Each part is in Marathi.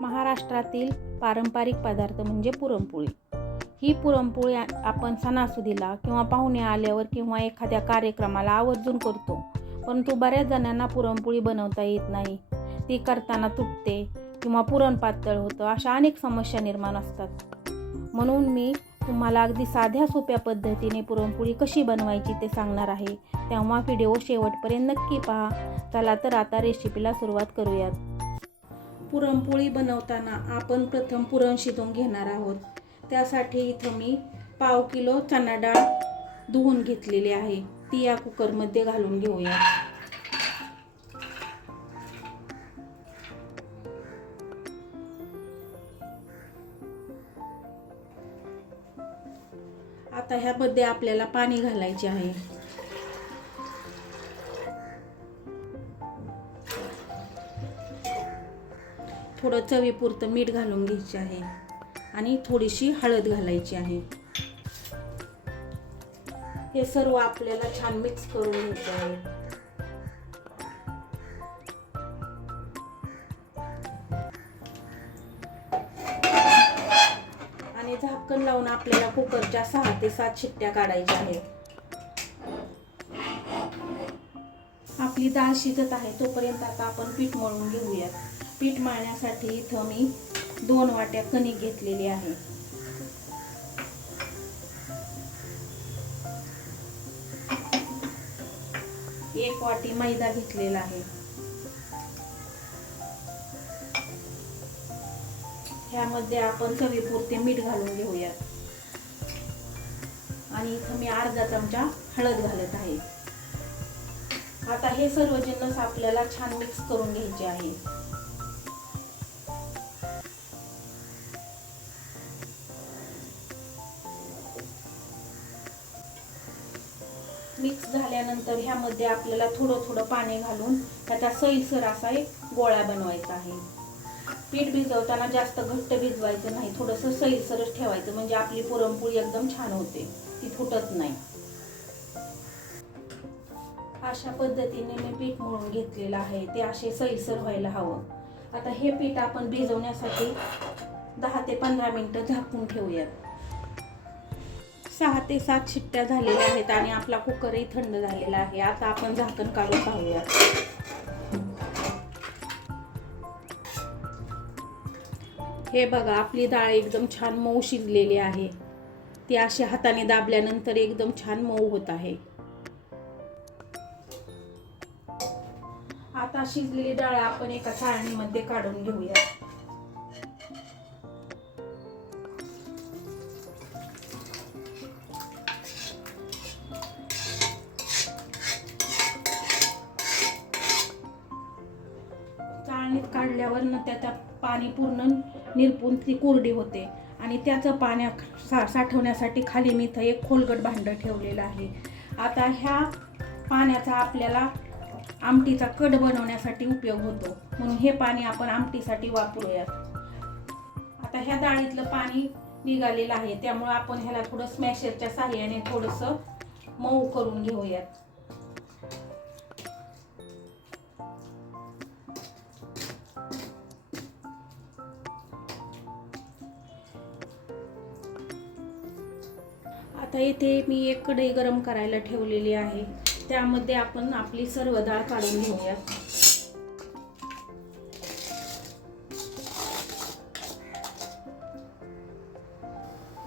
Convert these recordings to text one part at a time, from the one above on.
महाराष्ट्रातील पारंपरिक पदार्थ म्हणजे पुरणपोळी. ही पुरणपोळी आपण सणासुदीला किंवा पाहुणे आल्यावर किंवा एखाद्या कार्यक्रमाला आवर्जून करतो. परंतु बऱ्याच जणांना पुरणपोळी बनवता येत नाही. ती करताना तुटते किंवा पुरण पातळ होतं, अशा अनेक समस्या निर्माण असतात. म्हणून मी तुम्हाला अगदी साध्या सोप्या पद्धतीने पुरणपोळी कशी बनवायची ते सांगणार आहे. तेव्हा व्हिडिओ शेवटपर्यंत नक्की पहा. चला तर आता रेसिपीला सुरुवात करूयात. पुरणपोळी बनवताना आपण प्रथम पुरण शिजवून घेणार आहोत. त्यासाठी इथं मी पाव किलो चणा डाळ धुवून घेतलेली आहे. ती या कुकरमध्ये घालून घेऊया. आता ह्यामध्ये आपल्याला पाणी घालायचे आहे. थोडं चवीपुरतं मीठ घालून घ्यायचे आहे आणि थोडीशी हळद घालायची आहे. हे सर्व आपल्याला छान मिक्स करून घ्यायचे आहे. आणि झाकण लावून आपल्याला कुकरच्या 6 ते 7 शिट्ट्या काढायच्या आहेत. आपली डाळ शिजत आहे तोपर्यंत आता आपण पीठ मळून घेऊयात. पीठ मळण्यासाठी इथं मी 2 वाट्या कणिक घेतलेली आहे. एक वाटी मैदा घेतलेला आहे. ह्यामध्ये आपण चवीपुरते मीठ घालून घेऊयात आणि इथं मी अर्धा चमचा हळद घालत आहे. आता हे सर्व जिन्नस आपल्याला छान मिक्स करून घ्यायचे आहे. मिक्स झाल्यानंतर ह्यामध्ये आपल्याला थोडं थोडं पाणी घालून त्याचा सैलसर असा एक गोळा बनवायचा आहे. पीठ भिजवताना जास्त घट्ट भिजवायचं नाही, थोडंसं सैलसरच ठेवायचं, म्हणजे आपली पुरणपोळी एकदम छान होते, ती फुटत नाही. अशा पद्धतीने मी पीठ मळून घेतलेलं आहे. ते असे सैलसर व्हायला हवं. आता हे पीठ आपण भिजवण्यासाठी 10 ते 15 मिनिटं झाकून ठेवूयात. 6 ते 7 शिट्ट्या झालेल्या आहेत आणि आपला कुकरही थंड झालेला आहे. आता आपण झाकण काढून पाहूयात. हे बघा, आपली डाळ एकदम छान मऊ शिजलेली आहे. ती अशी हाताने दाबल्यानंतर एकदम छान मऊ होत आहे. आता शिजलेली डाळ आपण एका चाळणीमध्ये काढून घेऊया. चाळणीत काढल्यावर त्याचं पाणी पूर्ण निरपून ती कोरडी होते आणि त्याचं पाणी साठवण्यासाठी खाली मी इथं एक खोलगट भांडं ठेवलेलं आहे. आता ह्या पाण्याचा आपल्याला आमटीचा कढ बनवण्यासाठी उपयोग होतो, म्हणून हे पाणी आपण आमटीसाठी वापरूयात. आता ह्या डाळीतलं पाणी निघालेलं आहे, त्यामुळे आपण ह्याला थोडं स्मॅशरच्या साहाय्याने थोडंसं मऊ करून घेऊयात. आता येथे मी एक कढई गरम करायला ठेवलेली आहे. त्यामध्ये आपण आपली सर्व डाळ काढून घेऊया.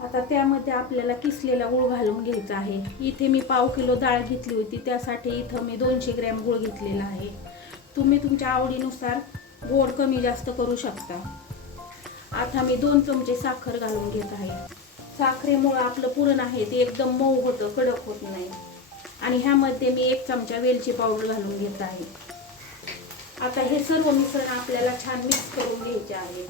आता त्यामध्ये आपल्याला किसलेला गूळ घालून घ्यायचा आहे. इथे मी पाव किलो डाळ घेतली होती, त्यासाठी इथं मी 200 ग्रॅम गूळ घेतलेला आहे. तुम्ही तुमच्या आवडीनुसार गोड कमी जास्त करू शकता. आता मी 2 चमचे साखर घालून घेत आहे. साखरेमुळे आपलं पुरण आहे ते एकदम मऊ होतं, कडक होत नाही. आणि ह्यामध्ये मी 1 चमचा वेलची पावडर घालून घेत आहे. आता हे सर्व मिश्रण आपल्याला छान मिक्स करून घ्यायचे आहे.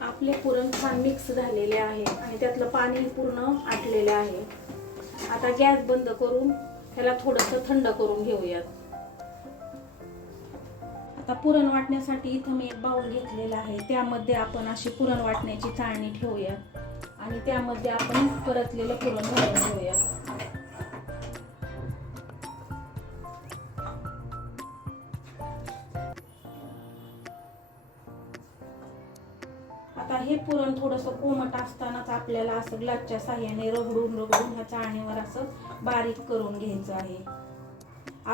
आपले पुरण छान मिक्स झालेले आहे आणि त्यातलं पाणी पूर्ण आटलेलं आहे. आता गॅस बंद करून त्याला थोडंसं थंड करून घेऊयात. आता पुरण वाटण्यासाठी इथं मी एक बाउल घेतलेला आहे. त्यामध्ये आपण अशी पुरण वाटण्याची चाळणी ठेवूया आणि त्यामध्ये आपण परतलेलं पुरण घालून घेऊया. आता हे पुरण थोडंसं कोमट असतानाच आपल्याला असं ग्लासच्या साह्याने रगडून ह्या चाळणीवर असं बारीक करून घ्यायचं आहे.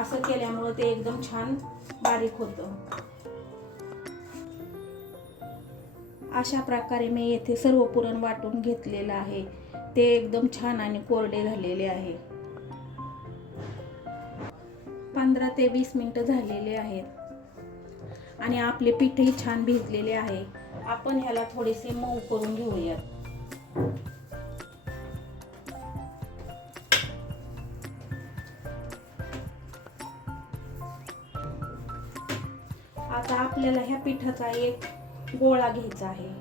असं केल्यामुळं ते एकदम छान बारीक होतं. अशा प्रकारे मी येथे सर्व पुरण वाटून घेतलेलं आहे. ते एकदम छान आणि कोरडे झालेले आहे. 15 ते 20 मिनिटं झालेले आहेत आणि आपले पीठही छान भिजलेले आहे. आपण ह्याला थोडेसे मऊ करून घेऊयात. आता आपल्याला ह्या पिठाचा एक गोळा घ्यायचा आहे.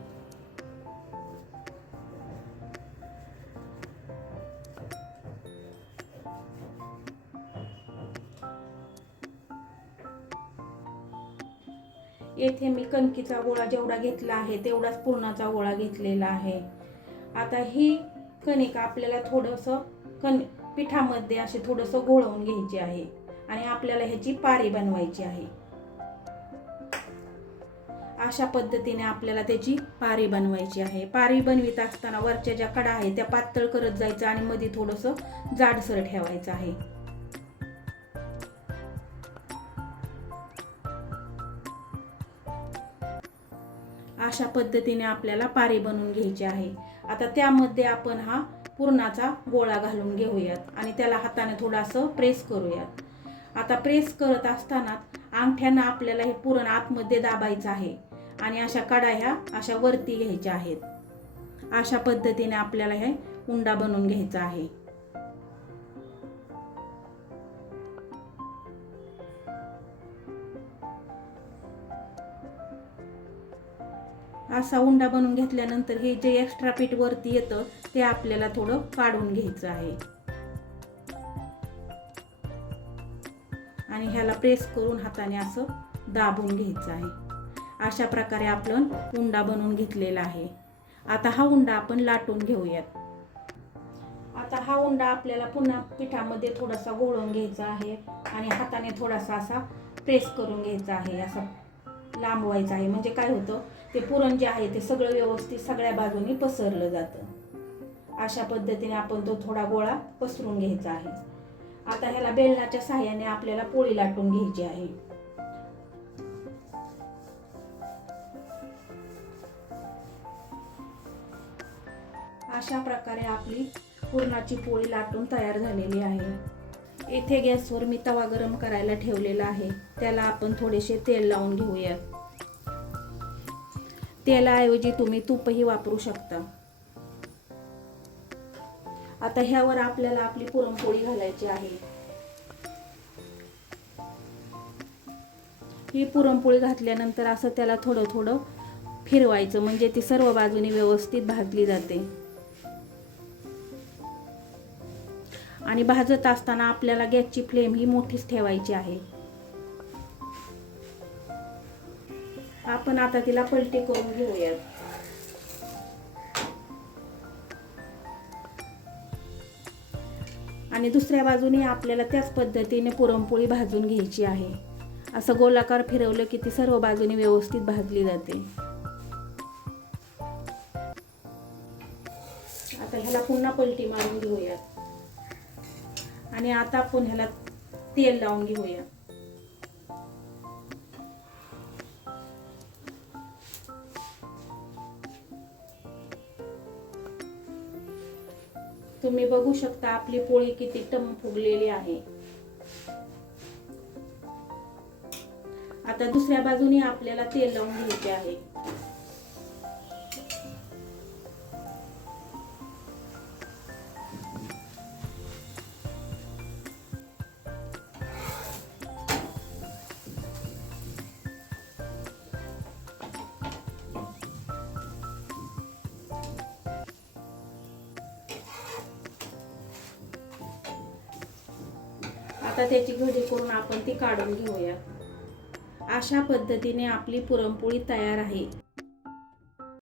येथे मी कणकीचा गोळा जेवढा घेतला आहे तेवढाच पुरणाचा गोळा घेतलेला आहे. आता ही कणिक आपल्याला थोडंसं पिठामध्ये असे थोडंसं घोळवून घ्यायची आहे आणि आपल्याला ह्याची पारी बनवायची आहे. अशा पद्धतीने आपल्याला त्याची पारी बनवायची आहे. पारी बनवित असताना वरच्या ज्या कडा आहेत त्या पातळ करत जायचं आणि मध्ये थोडंसं जाडसर ठेवायचं आहे. अशा पद्धतीने आपल्याला पारी बनवून घ्यायची आहे. आता त्यामध्ये आपण हा पुरणाचा गोळा घालून घेऊयात आणि त्याला हाताने थोडंसं प्रेस करूयात. आता प्रेस करत असताना अंगठ्यानं आपल्याला हे पुरण आतमध्ये दाबायचं आहे आणि अशा कडा ह्या अशा वरती घ्यायच्या आहेत. अशा पद्धतीने आपल्याला हे उंडा बनवून घ्यायचा आहे. असा उंडा बनवून घेतल्यानंतर हे जे एक्स्ट्रा पीठ वरती येतं ते आपल्याला थोडं काढून घ्यायचं आहे आणि ह्याला प्रेस करून हाताने असं दाबून घ्यायचं आहे. अशा प्रकारे आपण उंडा बनवून घेतलेला आहे. आता हा उंडा आपण लाटून घेऊयात. आता हा उंडा आपल्याला पुन्हा पिठामध्ये थोडासा घोळवून घ्यायचा आहे आणि हाताने थोडासा असा प्रेस करून घ्यायचा आहे. असं लांबवायचं आहे म्हणजे काय होतं, ते पुरण जे आहे ते सगळं व्यवस्थित सगळ्या बाजूनी पसरलं जातं. अशा पद्धतीने आपण तो थोडा गोळा पसरून घ्यायचा आहे. आता ह्याला बेलण्याच्या साहाय्याने आपल्याला पोळी लाटून घ्यायची आहे. अशा प्रकारे आपली पुरणाची पोळी लाटून तयार झालेली आहे. येथे गॅसवर मी तवा गरम करायला ठेवलेला आहे. त्याला आपण थोडेसे तेल लावून घेऊयात. तेलाऐवजी तुम्ही तूपही वापरू शकता. आता ह्यावर आपल्याला आपली पुरणपोळी घालायची आहे. ही पुरणपोळी घातल्यानंतर असं त्याला थोडं थोडं फिरवायचं म्हणजे ती सर्व बाजूनी व्यवस्थित भाजली जाते. आणि भाजत असताना आपल्याला गॅसची फ्लेम ही मोठीच ठेवायची आहे. आपण आता तिला पलटी करून घेऊयात. आणि दुसऱ्या बाजूने आपल्याला त्याच पद्धतीने पुरणपोळी भाजून घ्यायची आहे. असं गोलाकार फिरवलं की ती सर्व बाजूने व्यवस्थित भाजली जाते. आता ह्याला पुन्हा पलटी मारून घेऊयात आणि आता आपण ह्याला तेल लावून घेऊया. तुम्ही बघू शकता आपली पोळी किती टम्म फुगलेली आहे. आता दुसऱ्या बाजूने आपल्याला तेल लावून घ्यायचे आहे. आता त्याची घडी करून आपण ती काढून घेऊया. अशा पद्धतीने आपली पुरणपोळी तयार आहे.